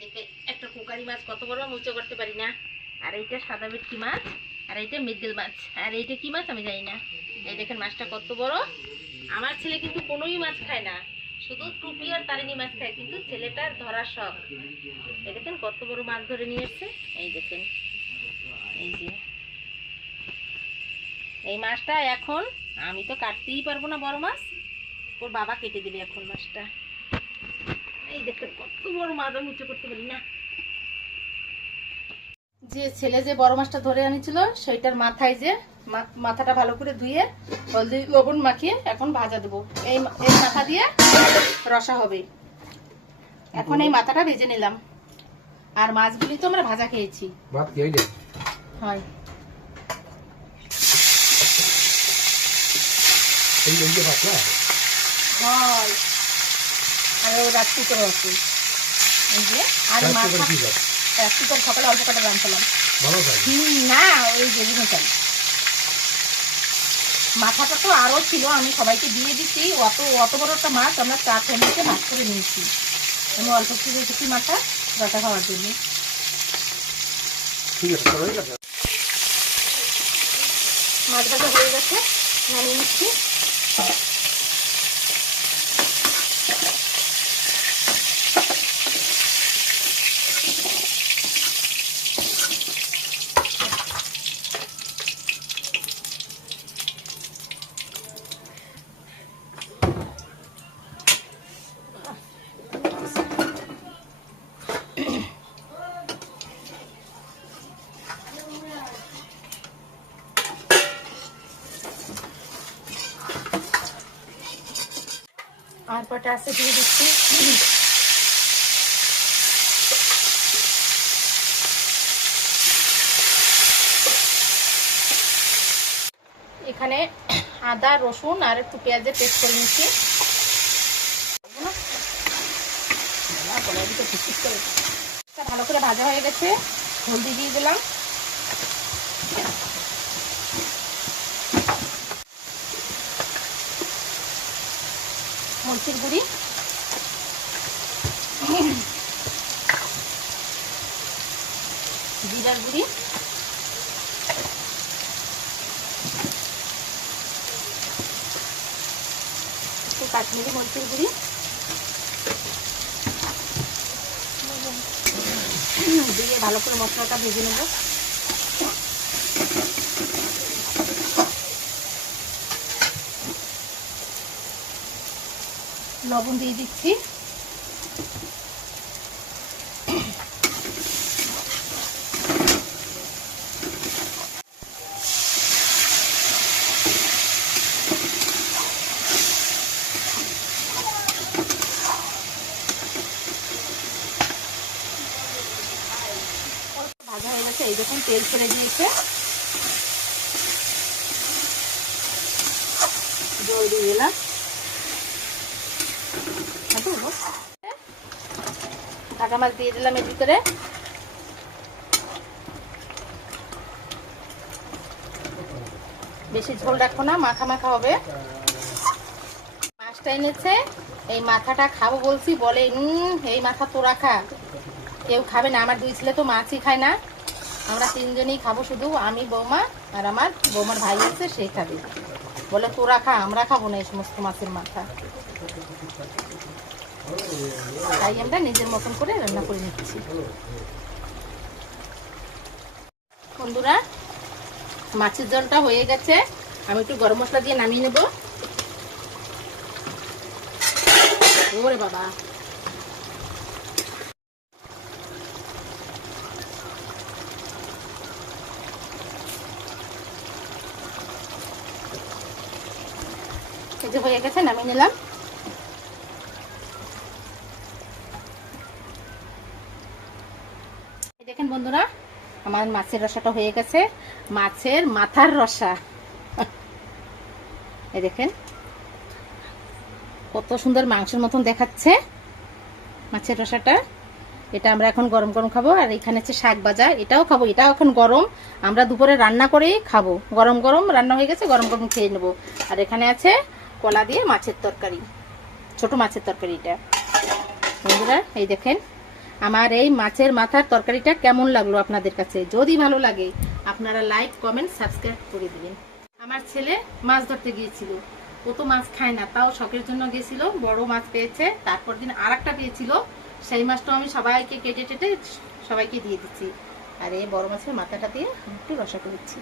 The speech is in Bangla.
দেখে একটা কুকারি মাছ কত বড় আমি উঁচু করতে পারি না। আর এইটা সাদা ভেটকি মাছ, আর এইটা মৃগেল মাছ। আর এইটা কি মাছ আমি জানি না। এই দেখেন মাছটা কত বড়। আমার ছেলে কিন্তু কোনোই মাছ খায় না। শুধু টুপি আর তারিনি মাছ খায়, কিন্তু ছেলেটার ধরার শখ। এই দেখেন কত বড় মাছ ধরে নিয়ে এসছে। এই দেখেন। এই যে। এই মাছটা এখন আমি তো কাটতেই পারব না বড় মাছ। ওর বাবা কেটে দিবে এখন মাছটা। এই দেখেন কত বড় মাছ আমি উঁচু করতে পারি না। যে ছেলে যে বড় মাছটা ধরে আনিছিল সেইটার মাথায় যে মাথাটা ভালো করে ধুয়ে হলদি লবণ মাখিয়ে এখন ভাজা দেবো। এই এই মাথা দিয়ে রসা হবে। এখন এই মাথাটা ভেজে নিলাম। আর মাছগুলি তো আমরা ভাজা খেয়েছি। ভাত কি হয়। এই এই ভাত না? হয়। আর ও রাত্রি করে আছে। এই যে আর মাথা সকালে অল্প কটা রাঁধছিলাম না ওই মাথাটা তো আরও ছিল আমি সবাইকে দিয়ে দিচ্ছি অত অত বড় একটা মাছ আমরা চার ফ্যামিলিতে ভাগ করে নিয়েছি। আমি অল্প একটু রেখেছি মাথা রসা খাওয়ার জন্য। মাছ ভাজা হয়ে গেছে নামিয়ে নিচ্ছি। আর কটা আছে দিয়ে দিচ্ছি। এখানে আদা, রসুন আর একটু পেঁয়াজের পেস্ট করে নিচ্ছি। ভালো করে ভাজা হয়ে গেছে। হলদি দিয়ে দিলাম। মরিচের গুঁড়ি। জিরার গুঁড়ি। কাশ্মীরি মরিচের গুঁড়ি। দিয়ে ভালো করে মশলাটা ভেজে নেব। লবণ দিয়ে দিচ্ছি। ভাজা হয়ে গেছে এই দেখুন তেল ছেড়ে দিয়েছে। জল দিয়ে দিলাম কাঁচা মাছ দিয়ে দিলাম এর ভিতরে। বেশি ঝোল রাখব না মাখা মাখা হবে। মাছটা এনেছে এই মাথাটা খাব বলছি বলে "উম, এই মাথা তো রাখা কেউ খাবে না আমার দুই ছেলে তো মাছই খায় না। আমরা তিনজনই খাব শুধু আমি বৌমা আর আমার বৌমার ভাই আছে সে খাবে। বলে তোরা খা আমরা খাব না এই সমস্ত মাছের মাথা। তাই আমরা নিজের মতন করে রান্না করে নিচ্ছি। বন্ধুরা, মাছের জলটা হয়ে গেছে। আমি একটু গরম মশলা দিয়ে নামিয়ে নেব। ওরে বাবা। হয়ে গেছে, নামিয়ে নিলাম। দেখেন বন্ধুরা, আমার মাছের রসাটা হয়ে গেছে। মাছের মাথার রসা। এই দেখেন, কত সুন্দর মাংসের মতন দেখাচ্ছে মাছের রসাটা। এটা আমরা এখন গরম গরম খাব, আর এখানে হচ্ছে শাক ভাজা, এটাও খাব। এটাও এখন গরম। আমরা দুপুরে রান্না করেই খাব। গরম গরম রান্না হয়ে গেছে, গরম গরম খেয়ে নেব। আর এখানে আছে কলা দিয়ে মাছের তরকারি, ছোট মাছের তরকারি এটা বন্ধুরা, এই দেখেন আমার এই মাছের মাথার তরকারিটা কেমন লাগল আপনাদের কাছে? যদি ভালো লাগে, আপনারা লাইক কমেন্ট সাবস্ক্রাইব করে দিবেন। আমার ছেলে মাছ ধরতে গিয়েছিল। ও তো মাছ খায় না, তাও শখের জন্য গেছিল বড় মাছ পেয়েছে, তারপর দিন আর একটা পেয়েছিল। সেই মাছটাও আমি সবাইকে কেটে টেটে সবাইকে দিয়ে দিচ্ছি। আর এই বড় মাছের মাথাটা দিয়ে একটু রসা করেছি।